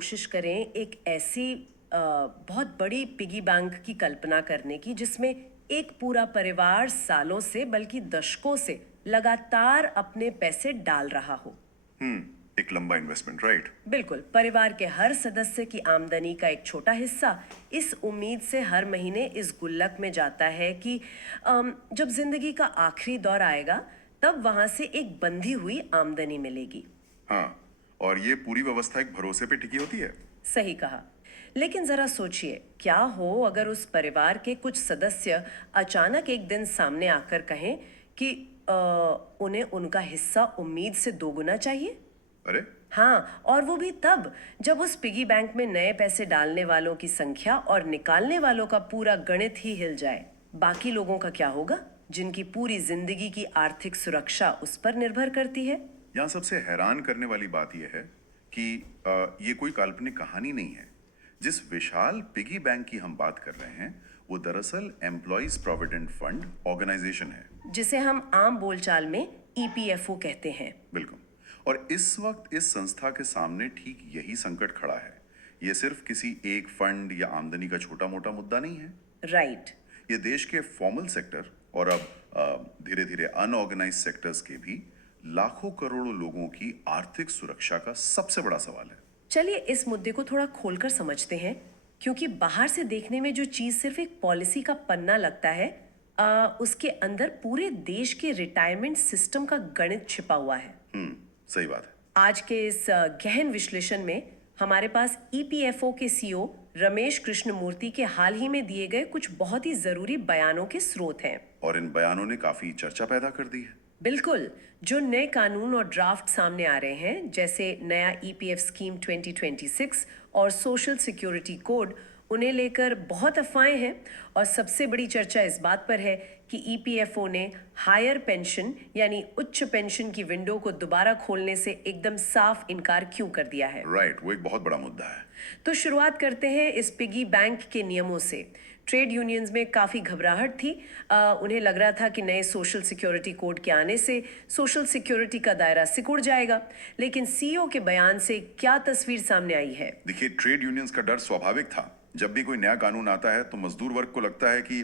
कोशिश करें एक ऐसी बहुत बड़ी पिगी बैंक की कल्पना करने की जिसमें एक पूरा परिवार सालों से बल्कि दशकों से लगातार अपने पैसे डाल रहा हो। एक लंबा इन्वेस्टमेंट, राइट? बिल्कुल, परिवार के हर सदस्य की आमदनी का एक छोटा हिस्सा इस उम्मीद से हर महीने इस गुल्लक में जाता है कि जब जिंदगी का आखिरी दौर आएगा तब वहां से एक बंधी हुई आमदनी मिलेगी। हाँ, और ये पूरी व्यवस्था एक भरोसे पे टिकी होती है। सही कहा। लेकिन जरा सोचिए, क्या हो अगर उस परिवार के कुछ सदस्य अचानक एक दिन सामने आकर कहें कि अ, उन्हें उनका हिस्सा उम्मीद से दोगुना चाहिए। अरे, हाँ, और वो भी तब जब उस पिगी बैंक में नए पैसे डालने वालों की संख्या और निकालने वालों का पूरा गणित ही हिल जाए। बाकी लोगों का क्या होगा, जिनकी पूरी जिंदगी की आर्थिक सुरक्षा उस पर निर्भर करती है। यहाँ सबसे हैरान करने वाली बात यह है कि ये कोई काल्पनिक कहानी नहीं है। जिस विशाल पिगी बैंक की हम बात कर रहे हैं, वो दरअसल एम्प्लॉइज प्रोविडेंट फंड ऑर्गेनाइजेशन है। जिसे हम आम बोलचाल में ईपीएफओ कहते हैं। बिल्कुल। और इस वक्त इस संस्था के सामने ठीक यही संकट खड़ा है। ये सिर्फ किसी एक फंड या आमदनी का छोटा मोटा मुद्दा नहीं है। राइट। ये देश के फॉर्मल सेक्टर और अब धीरे धीरे अनऑर्गेनाइज सेक्टर्स के भी लाखों करोड़ों लोगों की आर्थिक सुरक्षा का सबसे बड़ा सवाल है। चलिए इस मुद्दे को थोड़ा खोलकर समझते हैं, क्योंकि बाहर से देखने में जो चीज सिर्फ एक पॉलिसी का पन्ना लगता है, उसके अंदर पूरे देश के रिटायरमेंट सिस्टम का गणित छिपा हुआ है। सही बात है। आज के इस गहन विश्लेषण में हमारे पास ईपीएफओ के सीईओ रमेश कृष्णमूर्ति के हाल ही में दिए गए कुछ बहुत ही जरूरी बयानों के स्रोत हैं। और इन बयानों ने काफी चर्चा पैदा कर दी है। बिल्कुल। जो नए कानून और ड्राफ्ट सामने आ रहे हैं, जैसे नया ईपीएफ स्कीम 2026 और सोशल सिक्योरिटी कोड, उन्हें लेकर बहुत अफवाहें हैं। और सबसे बड़ी चर्चा इस बात पर है कि ईपीएफओ ने हायर पेंशन यानी उच्च पेंशन की विंडो को दोबारा खोलने से एकदम साफ इनकार क्यों कर दिया है। राइट, वो एक बहुत बड़ा मुद्दा है। तो शुरुआत करते हैं इस पिगी बैंक के नियमों से। ट्रेड यूनियंस में काफ़ी घबराहट थी। उन्हें लग रहा था कि नए सोशल सिक्योरिटी कोड के आने से सोशल सिक्योरिटी का दायरा सिकुड़ जाएगा। लेकिन सीईओ के बयान से क्या तस्वीर सामने आई है। देखिए, ट्रेड यूनियंस का डर स्वाभाविक था। जब भी कोई नया कानून आता है तो मजदूर वर्ग को लगता है कि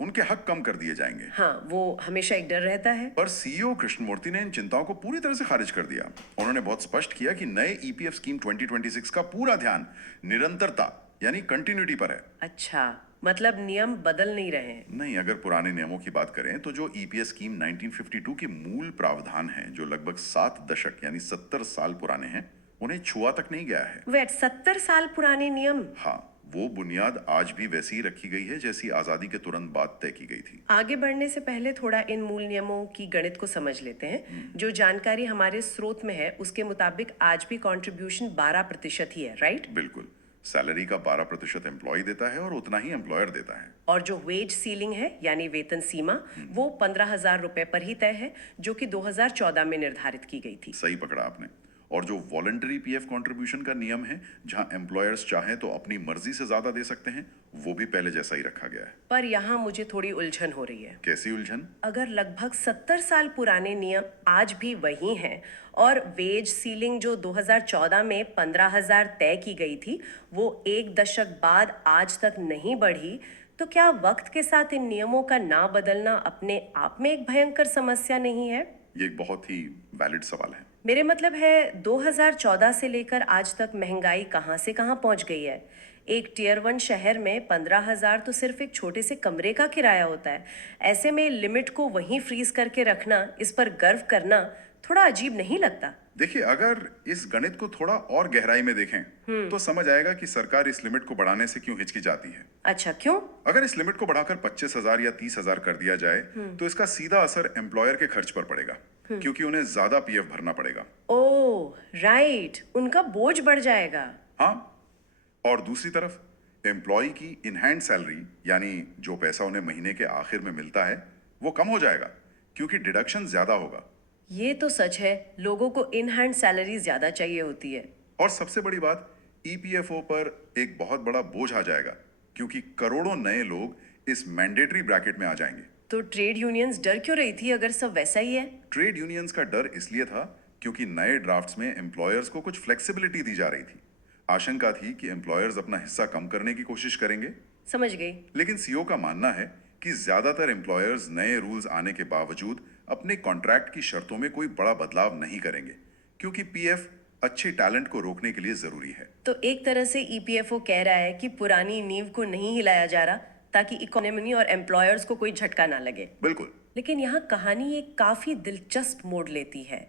उनके हक कम कर दिए जाएंगे। हाँ, वो हमेशा एक डर रहता है। पर सीईओ कृष्णमूर्ति ने इन चिंताओं को पूरी तरह से खारिज कर दिया। उन्होंने बहुत स्पष्ट किया कि नए ईपीएफ स्कीम 2026 का पूरा ध्यान निरंतरता यानी कंटिन्यूटी पर है। अच्छा, मतलब नियम बदल नहीं रहे हैं। नहीं, अगर पुराने नियमों की बात करें तो जो ईपीएफ स्कीम 1952 के मूल प्रावधान हैं, जो लगभग 7 दशक यानी 70 साल पुराने हैं, उन्हें छुआ तक नहीं गया है। वेट, 70 साल पुराने नियम? हाँ, वो बुनियाद आज भी वैसी ही रखी गई है जैसी आजादी के तुरंत बाद तय की गई थी। आगे बढ़ने से पहले थोड़ा इन मूल नियमों की गणित को समझ लेते हैं। जो जानकारी हमारे स्रोत में है उसके मुताबिक आज भी कंट्रीब्यूशन 12% ही है, राइट? बिल्कुल। सैलरी का 12% एम्प्लॉय देता है और उतना ही एम्प्लॉयर देता है। और जो वेज सीलिंग है यानी वेतन सीमा, वो 15,000 रुपए पर ही तय है, जो कि 2014 में निर्धारित की गई थी। सही पकड़ा आपने। और जो वॉलंटरी पीएफ कंट्रीब्यूशन का नियम है, जहां एम्प्लॉयर्स चाहें तो अपनी मर्जी से ज्यादा दे सकते हैं, वो भी पहले जैसा ही रखा गया है। पर यहाँ मुझे थोड़ी उलझन हो रही है। कैसी उलझन? अगर लगभग 70 साल पुराने नियम आज भी वही हैं और वेज सीलिंग जो 2014 में 15,000 तय की गई थी, वो एक दशक बाद आज तक नहीं बढ़ी, तो क्या वक्त के साथ इन नियमों का ना बदलना अपने आप में एक भयंकर समस्या नहीं है? ये एक बहुत ही वैलिड सवाल है। मेरे मतलब है 2014 से लेकर आज तक महंगाई कहाँ से कहाँ पहुँच गई है। एक टियर 1 शहर में 15,000 तो सिर्फ एक छोटे से कमरे का किराया होता है। ऐसे में लिमिट को वहीं फ्रीज करके रखना, इस पर गर्व करना थोड़ा अजीब नहीं लगता? देखिए, अगर इस गणित को थोड़ा और गहराई में देखें तो समझ आएगा कि सरकार इस लिमिट को बढ़ाने से क्यों हिचकिचाती है। अच्छा, क्यों? अगर इस लिमिट को बढ़ाकर 25,000 या 30,000 कर दिया जाए तो इसका सीधा असर एम्प्लॉयर के खर्च पर पड़ेगा, क्योंकि उन्हें ज्यादा पीएफ भरना पड़ेगा। ओह राइट, उनका बोझ बढ़ जाएगा। हाँ, और दूसरी तरफ एम्प्लॉय की इन हैंड सैलरी यानी जो पैसा उन्हें महीने के आखिर में मिलता है, वो कम हो जाएगा, क्योंकि डिडक्शन ज्यादा होगा। ये तो सच है, लोगों को इन हैंड सैलरी ज्यादा चाहिए होती है। और सबसे बड़ी बात, ईपीएफओ पर एक बहुत बड़ा बोझ आ जाएगा, क्योंकि करोड़ों नए लोग इस मैंडेटरी ब्रैकेट में आ जाएंगे। तो ट्रेड यूनियंस डर क्यों रही थी अगर सब वैसा ही है? ट्रेड यूनियंस का डर इसलिए था क्योंकि नए ड्राफ्ट्स में एम्प्लॉयर्स को कुछ फ्लेक्सिबिलिटी दी जा रही थी। आशंका थी कि एम्प्लॉयर्स अपना हिस्सा कम करने की कोशिश करेंगे, समझ गई। लेकिन सीईओ का मानना है कि ज्यादातर एम्प्लॉयर्स नए रूल्स आने के बावजूद अपने कॉन्ट्रैक्ट की शर्तों में कोई बड़ा बदलाव नहीं करेंगे, क्योंकि पीएफ अच्छे टैलेंट को रोकने के लिए जरूरी है। तो एक तरह से ईपीएफओ कह रहा है कि पुरानी नींव को नहीं हिलाया जा रहा ताकि इकोनॉमी और एम्प्लॉयर्स को कोई झटका ना लगे। बिल्कुल। लेकिन यहाँ कहानी एक काफी दिलचस्प मोड़ लेती है।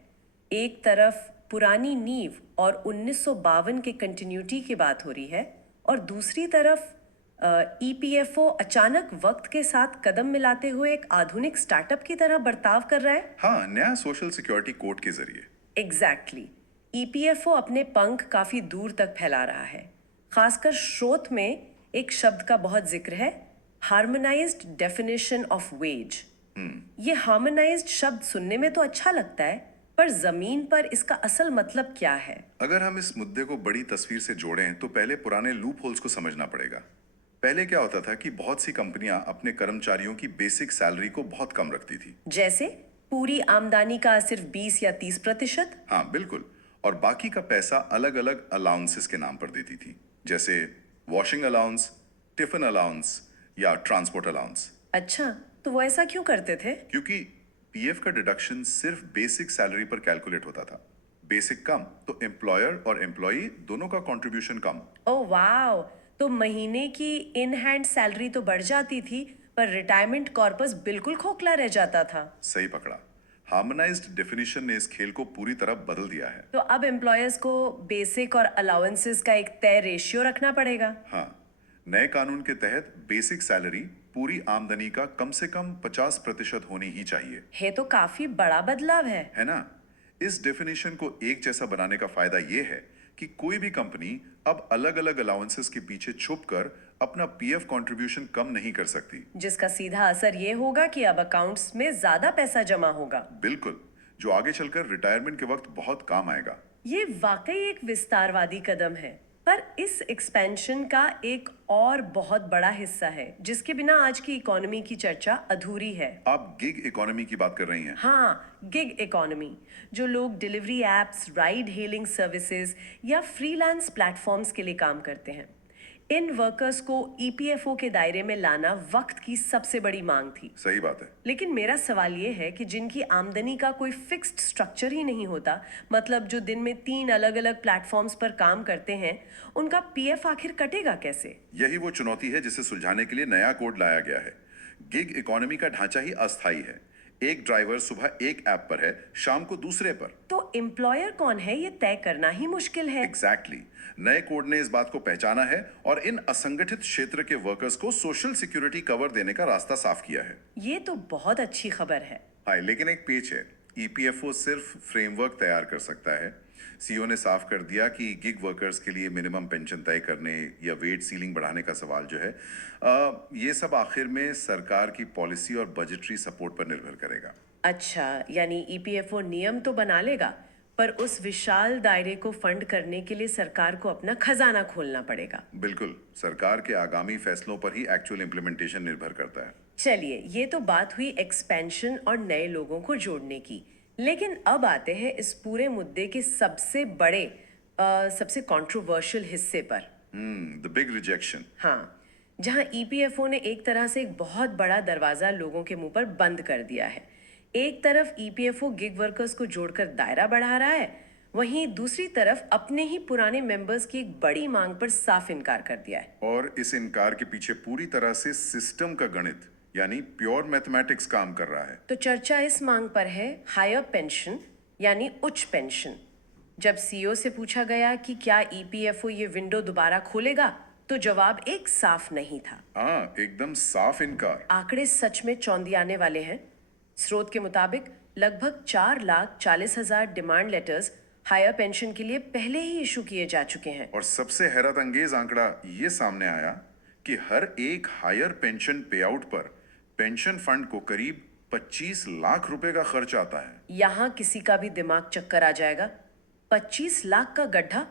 एक तरफ पुरानी नींव और 1952 के कंटिन्यूटी की बात हो रही है और दूसरी तरफ ईपीएफओ अचानक वक्त के साथ कदम मिलाते हुए एक आधुनिक स्टार्टअप की तरह बर्ताव कर रहा है। हाँ, नया सोशल सिक्योरिटी कोड के जरिए। एग्जैक्टली। ईपीएफओ अपने पंख काफी दूर तक फैला रहा है। खासकर स्रोत में एक शब्द का बहुत जिक्र है, हार्मोनाइज्ड डेफिनेशन ऑफ वेज। ये हार्मोनाइज्ड शब्द सुनने में तो अच्छा लगता है, पर जमीन पर इसका असल मतलब क्या है? अगर हम इस मुद्दे को बड़ी तस्वीर से जोड़ें तो पहले पुराने लूप होल्स को समझना पड़ेगा। पहले क्या होता था कि बहुत सी कंपनियां अपने कर्मचारियों की बेसिक सैलरी को बहुत कम रखती थी। जैसे पूरी आमदनी का सिर्फ 20 या 30%। हाँ बिल्कुल, और बाकी का पैसा अलग अलग अलाउंसेस के नाम पर देती थी, जैसे वॉशिंग अलाउंस, टिफिन अलाउंस या ट्रांसपोर्ट अलाउंस। अच्छा, तो वो ऐसा क्यों करते थे? क्योंकि पीएफ का डिडक्शन सिर्फ बेसिक सैलरी पर कैलकुलेट होता था। बेसिक कम तो एम्प्लॉयर और एम्प्लॉई दोनों का कंट्रीब्यूशन कम। ओह वाओ, तो महीने की इन हैंड सैलरी तो बढ़ जाती थी, पर रिटायरमेंट कॉर्पस बिल्कुल खोखला रह जाता था। सही पकड़ा। हार्मोनाइज्ड डेफिनेशन ने इस खेल को पूरी तरह बदल दिया है। तो अब एम्प्लॉयर्स को बेसिक और अलाउंसेस का एक तय रेशियो रखना पड़ेगा। हाँ, नए कानून के तहत बेसिक सैलरी पूरी आमदनी का कम से कम 50% होनी ही चाहिए। है तो काफी बड़ा बदलाव है ना? इस डेफिनेशन को एक जैसा बनाने का फायदा यह है कि कोई भी कंपनी अब अलग अलग अलाउंसेस के पीछे छुपकर अपना पीएफ कंट्रीब्यूशन कम नहीं कर सकती। जिसका सीधा असर ये होगा कि अब अकाउंट्स में ज्यादा पैसा जमा होगा। बिल्कुल, जो आगे चलकर रिटायरमेंट के वक्त बहुत काम आएगा। ये वाकई एक विस्तारवादी कदम है, पर इस एक्सपेंशन का एक और बहुत बड़ा हिस्सा है जिसके बिना आज की इकोनॉमी की चर्चा अधूरी है। आप गिग इकोनॉमी की बात कर रही हैं? हाँ, गिग इकोनॉमी, जो लोग delivery apps, ride hailing services या फ्रीलांस प्लेटफॉर्म्स के लिए काम करते हैं। इन वर्कर्स को ईपीएफओ के दायरे में लाना वक्त की सबसे बड़ी मांग थी। सही बात है। लेकिन मेरा सवाल ये है कि जिनकी आमदनी का कोई फिक्स्ड स्ट्रक्चर ही नहीं होता, मतलब जो दिन में 3 अलग अलग प्लेटफॉर्म्स पर काम करते हैं, उनका पीएफ आखिर कटेगा कैसे? यही वो चुनौती है जिसे सुलझाने के लिए नया कोड लाया गया है। गिग इकोनॉमी का ढांचा ही अस्थायी है। एक ड्राइवर सुबह एक ऐप पर है, शाम को दूसरे पर। तो एम्प्लॉयर कौन है ये तय करना ही मुश्किल है। एग्जैक्टली। नए कोड ने इस बात को पहचाना है और इन असंगठित क्षेत्र के वर्कर्स को सोशल सिक्योरिटी कवर देने का रास्ता साफ किया है। ये तो बहुत अच्छी खबर है। हाँ, लेकिन एक पेच है। ईपीएफओ सिर्फ फ्रेमवर्क तैयार कर सकता है। सीईओ ने साफ कर दिया कि गिग वर्कर्स के लिए मिनिमम पेंशन तय करने या वेट सीलिंग बढ़ाने का सवाल जो है, ये सब आखिर में सरकार की पॉलिसी और बजटरी सपोर्ट पर निर्भर करेगा। अच्छा, यानी ईपीएफओ नियम तो बना लेगा, पर उस विशाल दायरे को फंड करने के लिए सरकार को अपना खजाना खोलना पड़ेगा। बिल्कुल, सरकार के आगामी फैसलों पर ही एक्चुअल इम्प्लीमेंटेशन निर्भर करता है। चलिए, ये तो बात हुई एक्सपेंशन और नए लोगों को जोड़ने की। लेकिन अब आते हैं इस पूरे मुद्दे के सबसे बड़े, सबसे कंट्रोवर्शियल हिस्से पर। The big rejection. हाँ, जहां ईपीएफओ ने एक तरह से एक बहुत बड़ा दरवाजा लोगों के मुंह पर बंद कर दिया है। एक तरफ ईपीएफओ गिग वर्कर्स को जोड़कर दायरा बढ़ा रहा है, वहीं दूसरी तरफ अपने ही पुराने मेंबर्स की एक बड़ी मांग पर साफ इनकार कर दिया है। और इस इनकार के पीछे पूरी तरह से सिस्टम का गणित यानी प्योर मैथमेटिक्स काम कर रहा है। तो चर्चा इस मांग पर है हायर पेंशन यानी उच्च पेंशन। जब सीईओ से पूछा गया कि क्या ईपीएफओ ये विंडो दोबारा खोलेगा, तो जवाब एक साफ नहीं था। हाँ, एकदम साफ इनकार। आंकड़े सच में चौंधियाने वाले हैं। स्रोत के मुताबिक लगभग 4,40,000 डिमांड लेटर्स हायर पेंशन के लिए पहले ही इशू किए जा चुके हैं। और सबसे हैरत अंगेज आंकड़ा ये सामने आया कि हर एक हायर पेंशन पे आउट पर पेंशन फंड को करीब 25 लाख रुपए का खर्च आता है। यहाँ किसी का भी दिमाग चक्कर आ जाएगा। 25 लाख का गड्ढा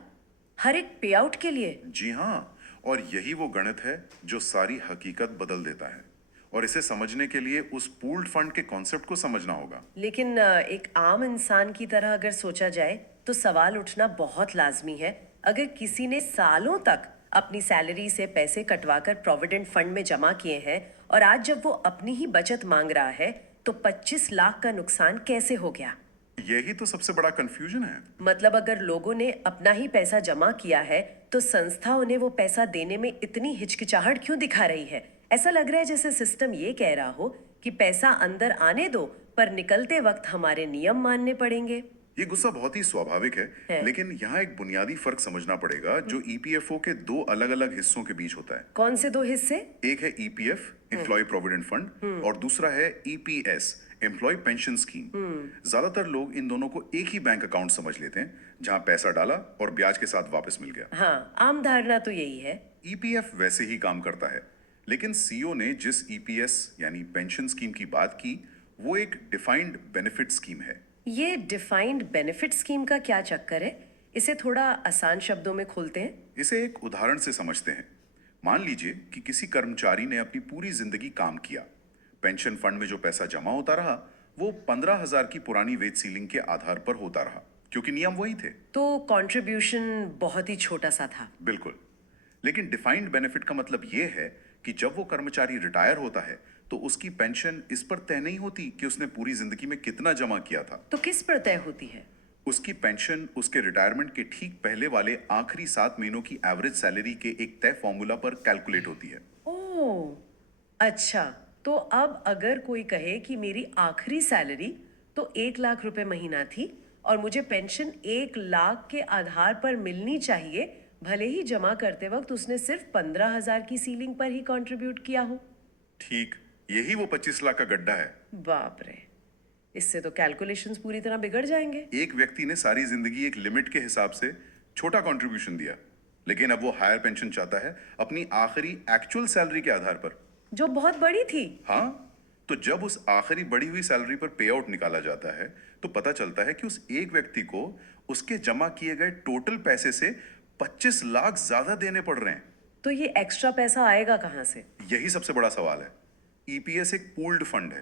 हर एक पे आउट के लिए। जी हाँ, और यही वो गणित है जो सारी हकीकत बदल देता है। और इसे समझने के लिए उस पूल्ड फंड के कॉन्सेप्ट को समझना होगा। लेकिन एक आम इंसान की तरह अगर सोचा जाए तो सवाल उठना बहुत लाजमी है, अगर किसी ने सालों तक अपनी सैलरी से पैसे कटवाकर प्रोविडेंट फंड में जमा किए हैं और आज जब वो अपनी ही बचत मांग रहा है, तो 25 लाख का नुकसान कैसे हो गया? यही तो सबसे बड़ा कंफ्यूजन है। मतलब अगर लोगों ने अपना ही पैसा जमा किया है, तो संस्था उन्हें वो पैसा देने में इतनी हिचकिचाहट क्यों दिखा रही है? ऐसा लग रहा है जैसे सिस्टम ये कह रहा हो कि पैसा अंदर आने दो, पर निकलते वक्त हमारे नियम मानने पड़ेंगे। ये गुस्सा बहुत ही स्वाभाविक है, लेकिन यहाँ एक बुनियादी फर्क समझना पड़ेगा जो ईपीएफओ के दो अलग अलग हिस्सों के बीच होता है। कौन से दो हिस्से? एक है ईपीएफ, एम्प्लॉय प्रोविडेंट फंड, और दूसरा है ईपीएस, एम्प्लॉय पेंशन स्कीम। ज्यादातर लोग इन दोनों को एक ही बैंक अकाउंट समझ लेते हैं, जहां पैसा डाला और ब्याज के साथ वापस मिल गया। हाँ, आम धारणा तो यही है। ईपीएफ वैसे ही काम करता है, लेकिन सीईओ ने जिस ईपीएस यानी पेंशन स्कीम की बात की, वो एक डिफाइंड बेनिफिट स्कीम है। ये डिफाइंड बेनिफिट स्कीम का क्या चक्कर है? इसे थोड़ा आसान शब्दों में खोलते हैं। इसे एक उदाहरण से समझते हैं। मान लीजिए कि किसी कर्मचारी ने अपनी पूरी जिंदगी काम किया। पेंशन फंड में जो पैसा जमा होता रहा, वो 15,000 की पुरानी वेज सीलिंग के आधार पर होता रहा, क्योंकि नियम वही थे। तो कंट्रीब्यूशन बहुत ही छोटा सा था। बिल्कुल। लेकिन डिफाइंड बेनिफिट का मतलब यह है कि जब वो कर्मचारी रिटायर होता है, तो उसकी पेंशन इस पर तय नहीं होती कि उसने पूरी जिंदगी में कितना जमा किया था। तो किस पर तय होती है? उसकी पेंशन उसके रिटायरमेंट के ठीक पहले वाले आखिरी 7 महीनों की एवरेज सैलरी के एक तय फॉर्मूला पर कैलकुलेट होती है। ओह, अच्छा। तो अब अगर कोई कहे कि मेरी आखिरी सैलरी तो 1 लाख रुपए महीना थी और मुझे पेंशन 1 लाख के आधार पर मिलनी चाहिए, भले ही जमा करते वक्त उसने सिर्फ 15,000 की सीलिंग पर ही कंट्रीब्यूट किया हो। ठीक यही वो 25 लाख का गड्ढा है। बाप रे, इससे तो कैलकुलेशंस पूरी तरह बिगड़ जाएंगे। एक व्यक्ति ने सारी जिंदगी एक लिमिट के हिसाब से छोटा कंट्रीब्यूशन दिया, लेकिन अब वो हायर पेंशन चाहता है अपनी आखिरी एक्चुअल सैलरी के आधार पर, जो बहुत बड़ी थी। हाँ, तो जब उस आखिरी बढ़ी हुई सैलरी पर पे आउट निकाला जाता है, तो पता चलता है कि उस एक व्यक्ति को उसके जमा किए गए टोटल पैसे से 25 लाख ज्यादा देने पड़ रहे हैं। तो ये एक्स्ट्रा पैसा आएगा कहाँ से? यही सबसे बड़ा सवाल है। ईपीएस एक पूल्ड फंड है,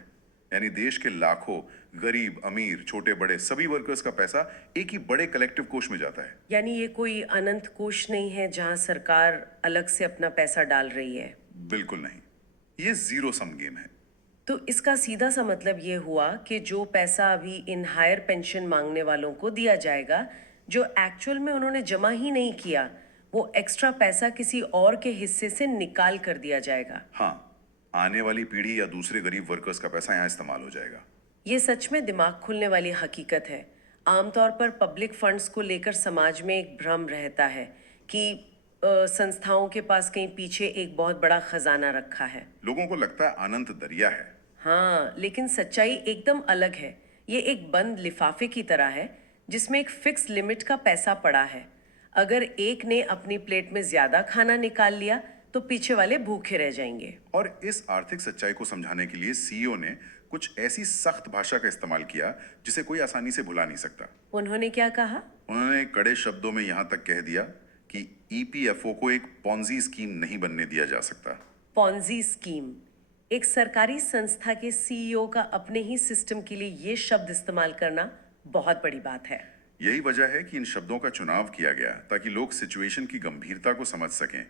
यानी देश के लाखों गरीब, अमीर, छोटे बड़े सभी वर्कर्स का पैसा एक ही बड़े कलेक्टिव कोष में जाता है। यानी ये कोई अनंत कोष नहीं है जहां सरकार अलग से अपना पैसा डाल रही है। बिल्कुल नहीं, ये जीरो सम गेम है। तो इसका सीधा सा मतलब ये हुआ कि जो पैसा अभी इन हायर पेंशन मांगने वालों को दिया जाएगा, जो एक्चुअल में उन्होंने जमा ही नहीं किया, वो एक्स्ट्रा पैसा किसी और के हिस्से से निकाल कर दिया जाएगा। हाँ, आने वाली पीढ़ी या दूसरे गरीब वर्कर्स का पैसा यहाँ इस्तेमाल हो जाएगा। ये सच में दिमाग खुलने वाली हकीकत है। आमतौर पर पब्लिक फंड्स को लेकर समाज में एक भ्रम रहता है कि संस्थाओं के पास कहीं पीछे एक बहुत बड़ा खजाना रखा है। लोगों को लगता है अनंत दरिया है। हाँ, लेकिन सच्चाई एकदम अलग है। ये एक बंद लिफाफे की तरह है जिसमें एक फिक्स लिमिट का पैसा पड़ा है। अगर एक ने अपनी प्लेट में ज्यादा खाना निकाल लिया, तो पीछे वाले भूखे रह जाएंगे। और इस आर्थिक सच्चाई को समझाने के लिए सीईओ ने कुछ ऐसी सख्त भाषा का इस्तेमाल किया जिसे कोई आसानी से भुला नहीं सकता। उन्होंने क्या कहा? उन्होंने कड़े शब्दों में यहाँ तक कह दिया कि ईपीएफओ को एक पॉन्जी स्कीम नहीं बनने दिया जा सकता। Ponzi scheme. एक सरकारी संस्था के सीईओ का अपने ही सिस्टम के लिए ये शब्द इस्तेमाल करना बहुत बड़ी बात है। यही वजह है कि इन शब्दों का चुनाव किया गया, ताकि लोग सिचुएशन की गंभीरता को समझ सकें।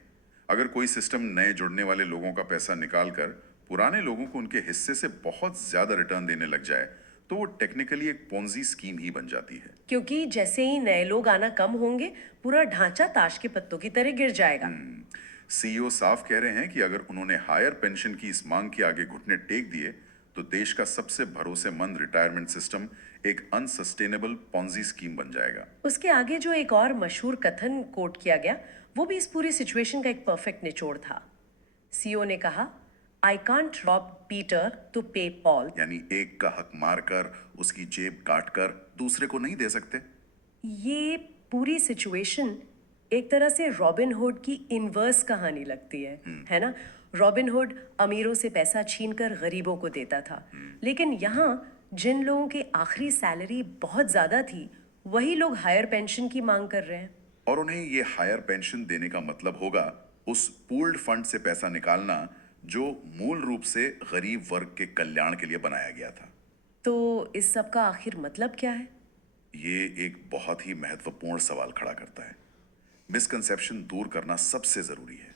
अगर कोई सिस्टम नए जुड़ने वाले लोगों का पैसा निकालकर पुराने लोगों को उनके हिस्से से बहुत ज्यादा रिटर्न देने लग जाए, तो वो टेक्निकली एक पोंजी स्कीम ही बन जाती है। क्योंकि जैसे ही नए लोग आना कम होंगे, पूरा ढांचा ताश के पत्तों की तरह गिर जाएगा। सीईओ साफ कह रहे हैं कि अगर उन्होंने हायर पेंशन की इस मांग के आगे घुटने टेक दिए, तो देश का सबसे भरोसेमंद रिटायरमेंट सिस्टम एक अनसस्टेनेबल पॉन्जी स्कीम बन जाएगा। उसके आगे जो एक और मशहूर कथन कोट किया गया, वो भी इस पूरी सिचुएशन का एक परफेक्ट निचोड़ था। सीईओ ने कहा, I can't rob Peter to pay Paul. यानी एक का हक मारकर उसकी जेब काटकर दूसरे को नहीं दे सकते। ये पूरी सिचुएशन एक तरह से रॉबिन हुड की इनवर्स कहानी लगती है ना? रॉबिन हुड अमीरों से पैसा छीनकर गरीबों को देता था, लेकिन यहाँ जिन लोगों की आखिरी सैलरी बहुत ज्यादा थी, वही लोग हायर पेंशन की मांग कर रहे हैं। और उन्हें ये हायर पेंशन देने का मतलब होगा उस पूल्ड फंड से पैसा निकालना जो मूल रूप से गरीब वर्ग के कल्याण के लिए बनाया गया था। तो इस सब का आखिर मतलब क्या है? ये एक बहुत ही महत्वपूर्ण सवाल खड़ा करता है। मिसकंसेप्शन दूर करना सबसे जरूरी है।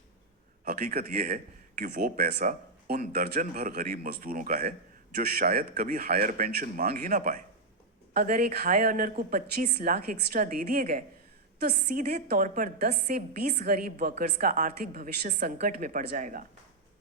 हकीकत यह है कि वो पैसा उन दर्जन भर गरीब मजदूरों का है जो शायद कभी हायर पेंशन मांग ही ना पाए। अगर एक हाई अर्नर को 25 लाख एक्स्ट्रा दे दिए गए तो सीधे तौर पर 10 से 20 गरीब वर्कर्स का आर्थिक भविष्य संकट में पड़ जाएगा।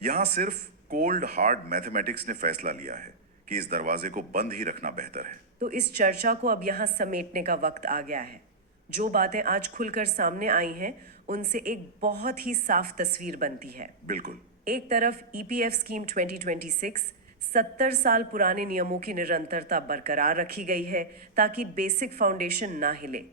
यहां सिर्फ कोल्ड हार्ड मैथमेटिक्स ने फैसला लिया है कि इस दरवाजे को बंद ही रखना बेहतर है। तो इस चर्चा को अब यहाँ समेटने का वक्त आ गया है। जो बातें आज खुलकर सामने आई हैं उनसे एक बहुत ही साफ तस्वीर बनती है। बिल्कुल। एक तरफ ईपीएफ स्कीम 2026 70 साल पुराने नियमों की निरंतरता बरकरार रखी गई है ताकि बेसिक फाउंडेशन ना हिले।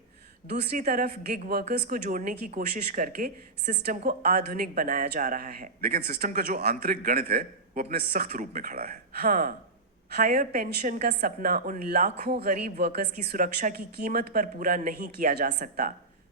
दूसरी तरफ गिग वर्कर्स को जोड़ने की कोशिश करके सिस्टम को आधुनिक बनाया जा रहा है। लेकिन सिस्टम का जो आंतरिक गणित है वो अपने सख्त रूप में खड़ा है। हाँ, हायर पेंशन का सपना उन लाखों गरीब वर्कर्स की सुरक्षा की कीमत पर पूरा नहीं किया जा सकता।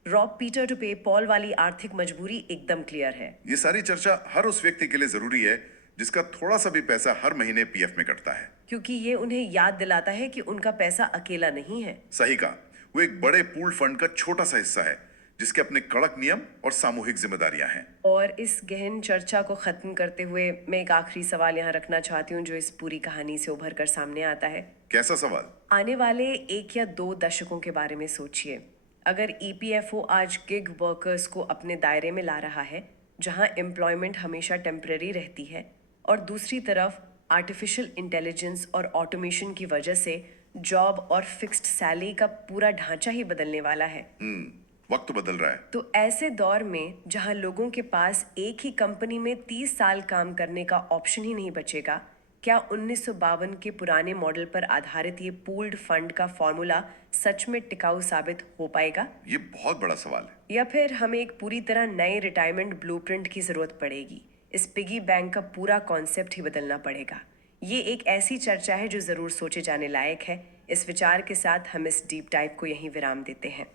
Rob Peter to pay Paul वाली आर्थिक मजबूरी एकदम क्लियर है। ये सारी चर्चा हर उस व्यक्ति के लिए जरूरी है जिसका थोड़ा सा भी पैसा हर महीने पीएफ में कटता है, क्योंकि ये उन्हें याद दिलाता है कि उनका पैसा अकेला नहीं है। सही कहा, वो एक बड़े पूल फंड का छोटा सा हिस्सा है जिसके अपने कड़क नियम और सामूहिक जिम्मेदारियां हैं। और इस गहन चर्चा को खत्म करते हुए मैं एक आखिरी सवाल यहाँ रखना चाहती हूँ जो इस पूरी कहानी से उभर कर सामने आता है। कैसा सवाल? आने वाले 1 या 2 दशकों के बारे में सोचिए। अगर ईपीएफओ आज गिग वर्कर्स को अपने दायरे में ला रहा है जहां एम्प्लॉयमेंट हमेशा टेम्पररी रहती है और दूसरी तरफ आर्टिफिशियल इंटेलिजेंस और ऑटोमेशन की वजह से जॉब और फिक्स्ड सैलरी का पूरा ढांचा ही बदलने वाला है, वक्त बदल रहा है। तो ऐसे दौर में जहां लोगों के पास एक ही कंपनी में 30 साल काम करने का ऑप्शन ही नहीं बचेगा, क्या 1952 के पुराने मॉडल पर आधारित ये पूल्ड फंड का फॉर्मूला सच में टिकाऊ साबित हो पाएगा? ये बहुत बड़ा सवाल है। या फिर हमें एक पूरी तरह नए रिटायरमेंट ब्लूप्रिंट की जरूरत पड़ेगी? इस पिगी बैंक का पूरा कॉन्सेप्ट ही बदलना पड़ेगा। ये एक ऐसी चर्चा है जो जरूर सोचे जाने लायक है। इस विचार के साथ हम इस डीप डाइव को यहीं विराम देते हैं।